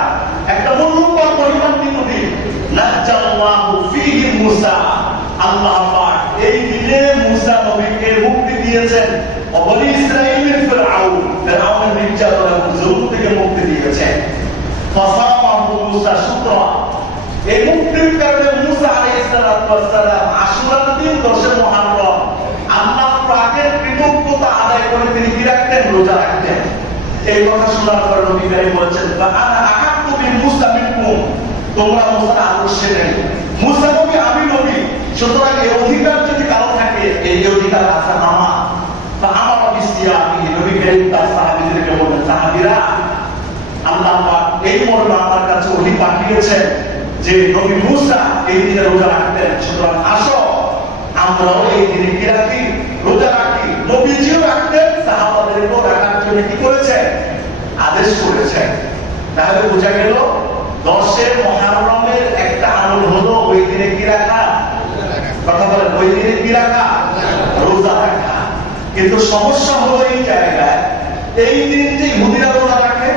একটা মূল্যবান পরিমাণিত দিন। নাজ্জাল্লাহু ফীহি মূসা, আল্লাহ পাক এই দিনে মূসা নবীকে মুক্তি দিয়েছেন। বনি ইসরাঈলের ফিরআউনের নির্যাতন এবং জুলুম থেকে মুক্তি দিয়েছেন। ফাসামাহু মূসা শুকরা, এই মুক্তির কারণে মূসা আলাইহিস সালাম আশুরার দিন 10 মুহররম আল্লাহ পাকের কৃতজ্ঞতা আদায় করে তিনি কি রাখতেন, রোজা রাখতেন। এই কথা শোনার পর নবী করিম বলেছেন, আনা আহাক্কু বিমূসা মিনকুম, তোমরা মূসার আদর্শে নেই। মূসা নবী, আমি নবী, সুতরাং এই অধিকার যদি কারো থাকে, এই অধিকার আছে আমার। আমার বিসিয়ামি, নবী করিম তার সাহাবীদেরকে বলেন, সাহাবীরা আল্লাহ পাক এই মর্মে আমার কাছে ওহী পাঠিয়েছেন যে নবী মূসা এই দিনে রোজা রাখতেন, সুতরাং আসো আমরাও এই দিনে কি রাখি, রোজা রাখি। নবীজিও রাখতেন, সাহাবাদেরকেও রাখার জন্য কি করেছেন, আদেশ করেছেন। তাহলে বোঝা গেল 10 মুহররমের একটা আমল হলো ওই দিনে কি রাখা, কথা বলেন, ওই দিনে কি রাখা, রোজা রাখা। কিন্তু সমস্যা হলো এই জায়গায়, এই দিন যে ইহুদিরা রোজা রাখে,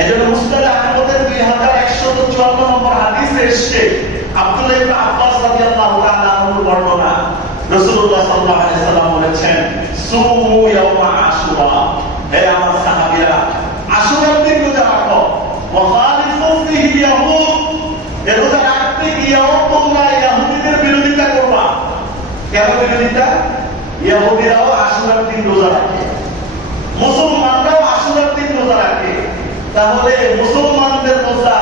এজন্য মুসনাদ আহমদের 2154 নম্বর হাদিসে এসেছে, আব্দুল্লাহ ইবনে আব্বাস রাদিয়াল্লাহু তাআলা আনহুর বর্ণনা, রাসূলুল্লাহ সাল্লাল্লাহু আলাইহি ওয়াসাল্লাম বলেছেন, সুমু ইয়াওমা আশুরা, হে আমার সাহাবীরা আশুরার দিন রোজা রাখো। ওয়া খালিফু ফিহি ইয়াহুদ, এই রোজা রাখতে গিয়েও তোমরা ইহুদিদের বিরোধিতা করবা। কেন বিরোধিতা? ইহুদিরাও আশুরার দিন রোজা রাখে, মুসলমানরাও আশুরার দিন রোজা রাখে। তাহলে মুসলমানদের রোজা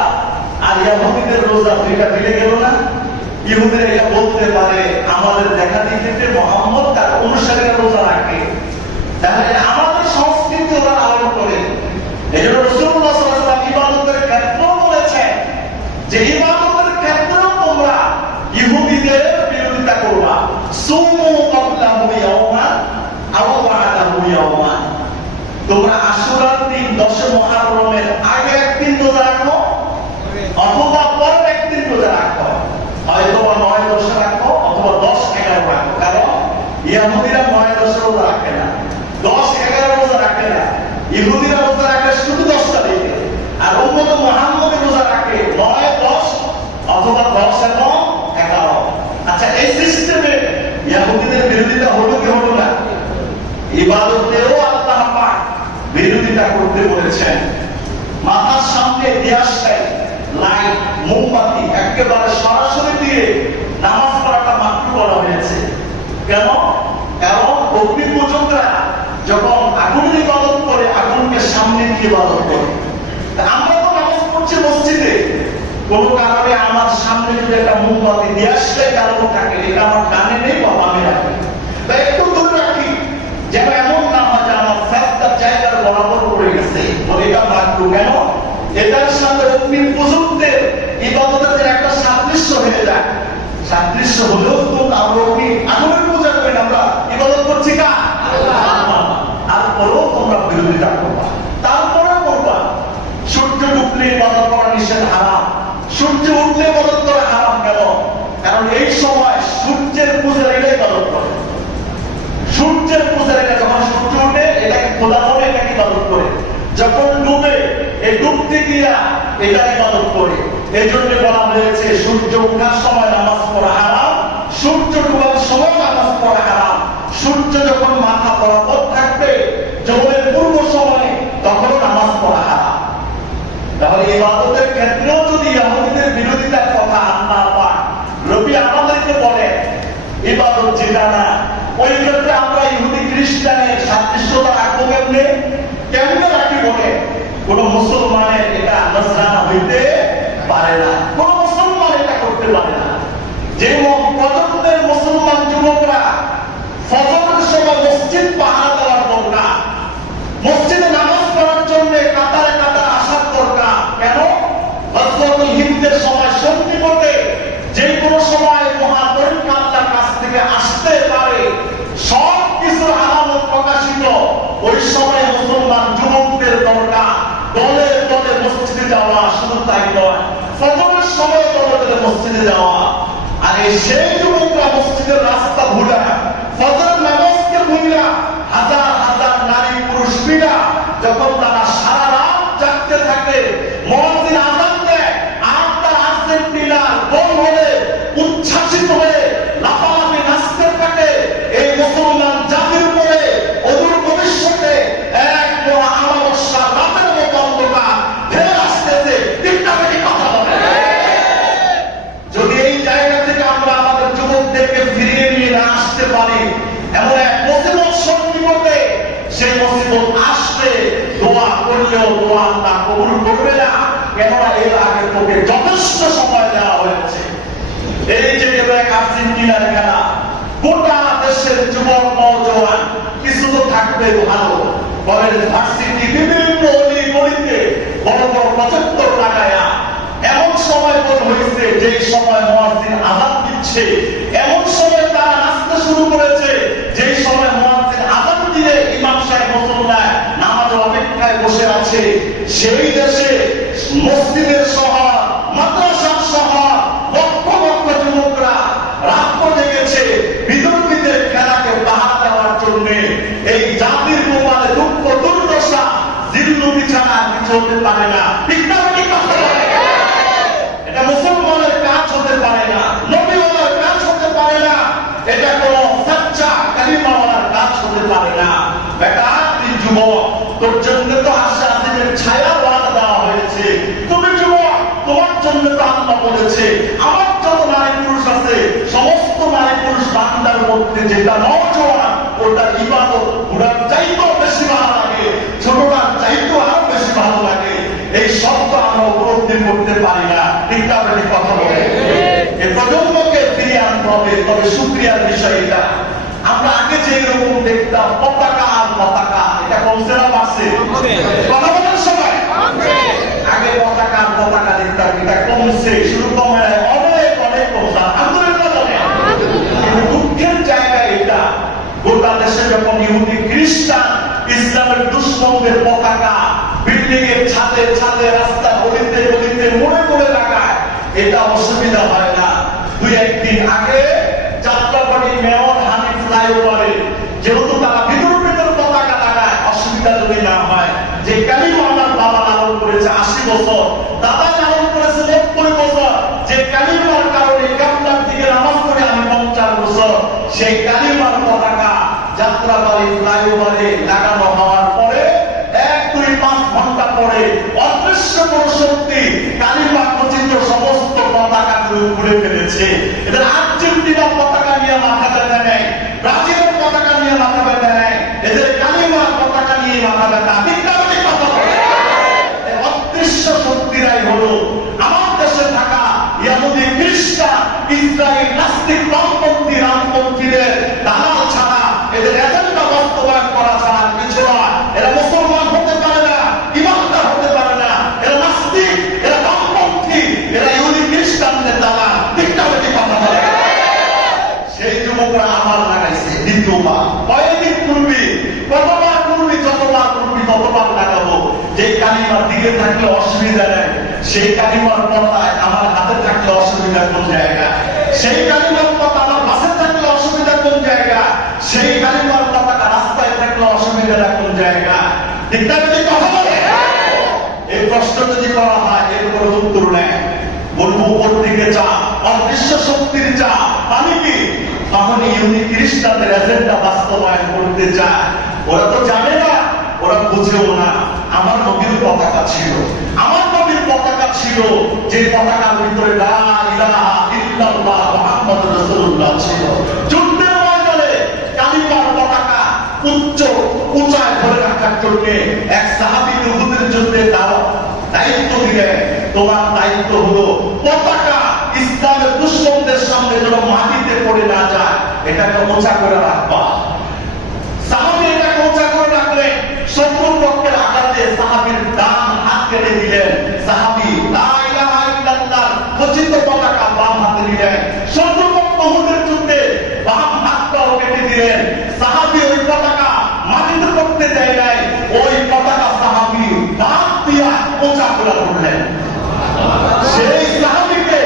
আর ইহুদিদের রোজা দুইটা মিলে গেল না? ইহুদিরা এটা বলতে পারে আমাদের দেখা দিতে মুহাম্মদ তার অনুসারীরা রোজা রাখে, তাহলে আমাদের সংস্কৃতি ওরা আহরণ করে। এজন্য রাসূলুল্লাহ সাল্লাল্লাহু আলাইহি ওয়াসাল্লাম ইবাদতের ক্ষেত্রেও বলেছেন যে ইবাদতের ক্ষেত্রেও তোমরা ইহুদিদের বিরোধিতা করবা। সুমু ক্বাবলাহু ইয়াওমান আও বা'দাহু ইয়াওমান, তোমরা আশুরার দিন 10 মুহররমের আগে একদিন রোজা রাখো অথবা পরের একদিন রোজা রাখো, হয়তো 9-10 রাখো অথবা 10-11 রাখো। কারণ ইহুদিরা 9-10 রোজা রাখে না, 10-11 রোজা রাখে না। ইহুদিরা রোজা রাখে শুধু 10 তারিখে, আর উম্মত মুহাম্মদ রোজা রাখে 9-10 অথবা 10 এবং 11। আচ্ছা, এই সিস্টেমে ইহুদিদের বিরোধিতা হলো কি হলো না? ইবাদতেও আল্লাহ পাক বিরোধিতা করতে বলেছেন। মাথার সামনে দিয়াশলাই, লাইট, মোমবাতি একেবারে সরাসরি দিয়ে নামাজ পড়াটা মাকরুহ করা হয়েছে। কেন? কারণ অগ্নি পূজকরা যখন আগুনের ইবাদত করে, আগুনকে সামনে দিয়ে ইবাদত করে। আমরা তো নামাজ পড়ছি মসজিদে, কোন কারণে আমার সামনে যদি একটা মোমবাতি দিয়াশলাই জ্বালানো থাকে, এটা আমার ডানে নেই বা বামে রাখি, বা একটু দূরে রাখি, যেন এমন না হয় যে আমার সাজদার জায়গার বরাবর শুরু। কেন? এটার সাথে অগ্নি পূজকদের ইবাদতের একটা সাদৃশ্য হয়ে যায়। সাদৃশ্য হলেও তো আমরা অগ্নি আগুনের পূজা করি, আমরা ইবাদত করছি কার? আল্লাহ। তারপরেও তোমরা বিরোধিতা করবা, তারপরেও করবা। সূর্য ডুবলে ইবাদত করা নিষেধ, হারাম। সূর্য উঠলে ইবাদত করা হারাম। কেন? কারণ এই সময় সূর্যের পূজারীরা ইবাদত করে। সূর্যের পূজারীরা যখন সূর্য উঠে এটাকে খোদা বলে, এটাকে ইবাদত করে। যখন ডুবে এই ডুবতে গিয়া এটা ইবাদত করে। এই জন্য বলা হয়েছে সূর্য ওঠার সময় নামাজ পড়া হারাম, সূর্য ডুবার সময় নামাজ পড়া হারাম। সূর্য যখন মাথা বরাবর থাকবে যৌবনের পূর্ব সময়ে তখনও নামাজ পড়া হারাম। তাহলে ইবাদতের ক্ষেত্রেও যদি ইহুদিদের বিরোধিতার কথা না পান, নবী আমাদেরকে বলে ইবাদত যেটা না, ওই ক্ষেত্রে আমরা ইহুদি খ্রিস্টানের সাদৃশ্যতা রাখবো কেমনে? কেমনে রাখি বলে কোন মুসলমানের এটা নজরানা হইতে পারে না, কোন মুসলমান এটা করতে পারে না। যে প্রজন্মের মুসলমান যুবকরা ফজরের সময় মসজিদ পাহারা দেওয়ার দরকার, মসজিদে নামাজ পড়ার জন্য কাতারে কাতার আসার দরকার। কেন? হযরতুল হিন্দের সময় সন্ধি করতে যে কোনো সময় মহাপরীক্ষা আল্লাহর কাছ থেকে আসতে পারে, সব কিছুর আলামত প্রকাশিত। ওই সময় মুসলমান যুবকদের দরকার দলে দলে মসজিদে যাওয়া। শুধু তাই নয়, ফজরের সময় দলে দলে মসজিদে যাওয়া। আর সেই যুবকরা মসজিদের রাস্তা ভুলে ফজরের নামাজকে ভুলিয়া হাজার হাজার নারী পুরুষ মিলা যখন তারা সারা রাত জাগতে থাকে, মুয়াজ্জিন আযান দেয় আর তার আর্জেন্টিনার গোল হলে উচ্ছ্বাসিত হয়ে লাফালাফি নাচতে থাকে, এই মুসলমান জাতির উপরে অদূর ভবিষ্যতে এক বড় আমাবস্যা রাতের মতো অন্ধকার ফেলে আসতেছে। কথা বলে যদি এই জায়গা থেকে আমরা আমাদের যুবকদেরকে ফিরিয়ে নিয়ে না আসতে পারি, এমন এক মুসিবত সন্নিকটে, সেই মুসিবত আসবে, দোয়া করলেও দোয়া আল্লাহ কবুল করবে না। কেননা এর আগে তোকে যথেষ্ট সময় দেওয়া হয়েছে। এই যে এক আর্জেন্টিনার খেলা, গোটা দেশের যুবক নওজোয়ান কিছু তো থাকবে ভালো, কলেজ ভার্সিটি বিভিন্ন অলি গলিতে বড় বড় প্রজেক্টর লাগায়া এমন সময় বল হয়েছে যেই সময় মুয়াজ্জিন আযান দিচ্ছে, এমন সময় তারা নাচতে শুরু করেছে যেই সময় মুয়াজ্জিন আযান দিয়ে ইমাম সাহেব মুসল্লায় নামাজের অপেক্ষায় বসে আছে। সেই দেশে মসজিদের শহর, মাদ্রাসার শহর, লক্ষ লক্ষ যুবকরা রাত জেগেছে বিতর্কিতের খেলাকে পাহারা দেওয়ার জন্য। এই জাতির কপালে দুঃখ দুর্দশা জিল্লুতি ছাড়া কিছু হতে পারে না। ঠিক না? এটা মুসলমানের কাজ হতে পারে না, নবীওয়ালার কাজ হতে পারে না, এটা কোন সচ্চা কালিমাওয়ালার কাজ হতে পারে না। বেটা তুই যুবক, তোর জন্য তো আশা দিনের ছায়া ওয়াদা দেওয়া হয়েছে। তুমি যুবক, তোমার জন্য তো আল্লাহ বলেছে আমার যত নারী পুরুষ আছে সমস্ত নারী পুরুষ বান্দার মধ্যে যেটা নওজোয়ান, ওটা ইবাদত বুড়ার চাইতেও বেশি ভালো লাগে, ছোটটার চাইতেও আরো বেশি ভালো লাগে। এই শব্দ আমরা উপলব্ধি করতে পারি না। ঠিক না? কথা বলে এই প্রজন্মকে ফিরিয়ে আনতে হবে। তবে শুকরিয়ার বিষয় এটা, আমরা আগে যে এরকম দেখতাম পতাকা আর পতাকা, এটা কমছে না বাড়ছে? কথা বলার সময় আগে পতাকা আর পতাকা দেখতাম, এটা কমছে। শুরু কমে অনেক অনেক কমছে, আন্দোলনটা বলে। কিন্তু দুঃখের জায়গা এটা, গোটা দেশে যখন ইহুদি খ্রিস্টান ইসলামের দুশ্মনদের পতাকা বিল্ডিং এর ছাদে ছাদে, রাস্তা গলিতে গলিতে, মোড়ে মোড়ে লাগায়, এটা অসুবিধা হয় না। দুই একদিন আগে যাত্রাবাড়ি মেয়র হানিফ ফ্লাইওভারে যেহেতু তারা ভিতর ভিতর পতাকা লাগায়, অসুবিধা যদি না হয়, যে কালিমা আমার বাবা লালন করেছে 80 বছর, দাদা লালন করেছে 90 বছর, যে কালিমার কারণে কামলার দিকে নামাজ পড়ে আমি 50 বছর, সেই কালিমার পতাকা যাত্রাবাড়ি ফ্লাইওভারে লাগানো হওয়ার পরে 1-2-5 ঘন্টা পরে অদৃশ্য কোন শক্তি কালিমা খচিত সমস্ত পতাকা ঘুরে ফেলেছে। এদের আর্জেন্টিনা পতাকা নিয়ে মাথা ব্যথা নেই, ব্রাজিলের পতাকা নিয়ে মাথা ব্যথা নেই, এদের কালিমার পতাকা নিয়ে মাথা ব্যথা। অদৃশ্য শক্তিরাই হলো আমার দেশে থাকা ইহুদি খ্রিস্টান ইসরায়েল নাস্তিক বামপন্থী রামপন্থীদের দালাল ছাড়া, এদের এজেন্ডা বাস্তবায়ন করা ছাড়া কিছু নয়। এরা মুসলমান হতে পারে না, ইমানদার হতে পারে না। দিকে থাকলে অসুবিধা নেই, সেই কালিমার পতায় আমার হাতে থাকলে অসুবিধা কোন জায়গা? সেই কালিমার পতা আমার পাশে থাকলে অসুবিধা কোন জায়গা? সেই কালিমার পতাকা রাস্তায় থাকলে অসুবিধাটা কোন জায়গা? ঠিক না? যদি কথা বলে এই প্রশ্ন যদি করা হয়, এর কোনো উত্তর নেই। বলবো উপর দিকে চা, অদৃশ্য শক্তির চা, আমি কি? তখন ইহুদি খ্রিস্টানদের এজেন্ডা বাস্তবায়ন করতে চায়। ওরা তো জানে না, ওরা বুঝেও না। আমার নবীর পতাকা ছিল, আমার নবীর পতাকা ছিল, যে পতাকার ভিতরে লা ইলাহা ইল্লাল্লাহ মুহাম্মাদুর রাসূলুল্লাহ ছিল। যুদ্ধের ময়দানে কালিমার পতাকা উঁচায় ধরে রাখার জন্য এক সাহাবীকে উহুদের যুদ্ধে দায়িত্ব দিলেন। তোমার দায়িত্ব হলো পতাকা ইসলামের দুশমনদের সামনে যেন মাটিতে পড়ে না যায়, এটাকে উঁচা করে রাখবা। সাহাবী এটাকে উঁচা করে রাখলেন। শত্রুর পক্ষের আঘাতে সাহাবীর ডান হাত কেটে দিলেন। সাহাবী লা ইলাহা ইল্লাল্লাহ খচিত পতাকা বাম হাতে নিলেন। শত্রুপক্ষ উহুদের যুদ্ধে বাম হাতটাও কেটে দিলেন। সাহাবী ওই পতাকা মাটিতে পড়তে দেয় নাই, ওই পতাকা সাহাবী বাম দিয়া উঁচা করে উঠলেন। সেই সাহাবীকে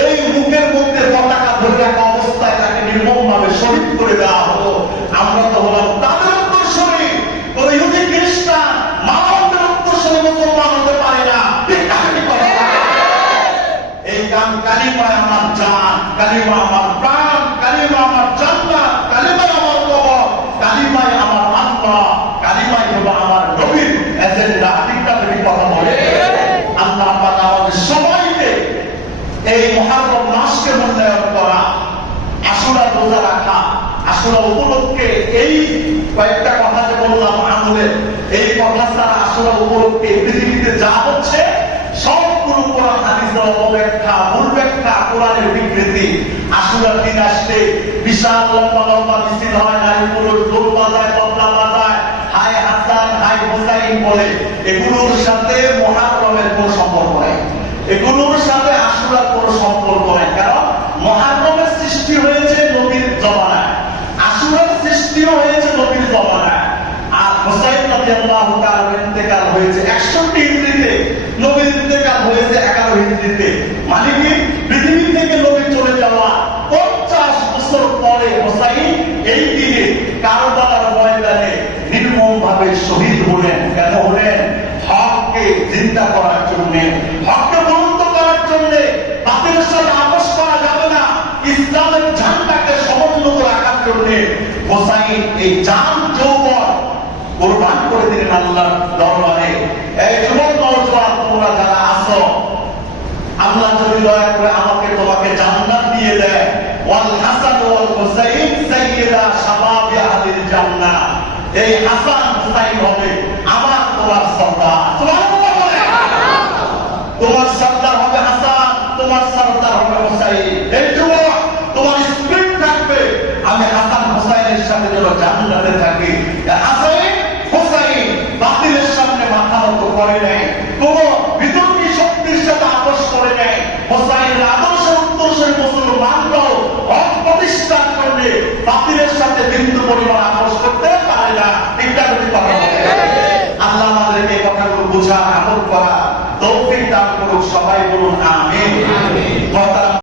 এই মুখের মধ্যে পতাকা ধরে রাখা অবস্থায় তাকে নির্মমভাবে শহীদ করে দেওয়া হলো। আমরা তো হলাম তাদের উত্তরসূরি। কোন ইহুদি খ্রিস্টান মানবদের উত্তরসূরি মুসলমান হতে পারে না। এই কালিমায় আমার জান, কালিমা আমার প্রাণ, কালিমা আমার জান্নাত, কালিমায় আমার কবর, কালিমায় আমার আত্মা, কালিমায় হলো আমার নবীর এজেন্ডা। ঠিকঠাক কথা বলে আল্লাহ পাক আমাদের সবাইকে এই মুহররম মাসকে মূল্যায়ন করা, আশুরা রোজা রাখা, আশুরা উপলক্ষে এই কয়েকটা কথা যে বললাম আমলের, এই কথা ছাড়া আশুরা উপলক্ষে পৃথিবীতে যা হচ্ছে সবগুলো কোরআন হাদিসের অপব্যাখ্যা, ভুল ব্যাখ্যা, কোরআনের বিকৃতি। আশুরার দিন আসলে বিশাল লম্বা লম্বা মিছিল হয়, নারী পুরুষ ঢোল বাজায়, তবলা বাজায়, হায় হাসান হায় হুসাইন বলে। এগুলোর সাথে মুহররমের কোনো সম্পর্ক নেই, এগুলোর সাথে আশুরার কোনো সম্পর্ক নেই। কারণ মুহররমের সৃষ্টি হয়েছে নবীর জমানায়, আশুরার সৃষ্টিও হয়েছে নবীর জমানায়। আর হুসাইন রাদিয়াল্লাহু তাআলার ইন্তেকাল হয়েছে 61 হিজরিতে, নবীর ইন্তেকাল হয়েছে 11 হিজরিতে। মানে কি পৃথিবী থেকে নবী চলে যাওয়া 50 বছর পরে হুসাইন এই দিনে কারবালার ময়দানে নির্মমভাবে শহীদ হলেন। কেন হলেন? হককে জিন্দা করার জন্য, হককে বুলন্দ করার জন্য। বাতিলের সাথে আপোষ করা যাবে না, ইসলামের ঝান্ডাকে সমুন্নত রাখার জন্য হুসাইন এই জান যৌবন কুরবান করে দিলেন আল্লাহর দরবারে। এই যুবক নওজোয়ান তোমরা যারা আছো, আল্লাহ যদি দয়া করে আমাকে তোমাকে জান্নাত দিয়ে দেয়, ওয়াল হাসান ওয়াল হুসাইন সাইয়্যিদা শাবাবি আহলিল জান্নাহ, এই হাসান হুসাইন হবে আমার তোমার সর্দার। সুবহানাল্লাহ বলে তোমার সর্দার হবে হাসান, তোমার সর্দার হবে হুসাইন। এই যুবক তোমার স্পিরিট থাকবে আমি হাসান হুসাইনের সাথে যেন জান্নাতে থাকি। হাসান হুসাইন বাতিলের সামনে মাথা নত করে নেয়, কোন বিতর্কী শক্তির সাথে আপোষ করে নেয়। হুসাইনের আদর্শের উত্তরসূরি মুসলমানরাও হক প্রতিষ্ঠার জন্য বাতিলের সাথে বিন্দু পরিমাণ আপোষ করতে পারে না। এটা যদি কথা বলে আল্লাহ আমাদেরকে এই কথাগুলো বোঝা, আমল করা তৌফিক দান করুক। সবাই বলুন আমিন।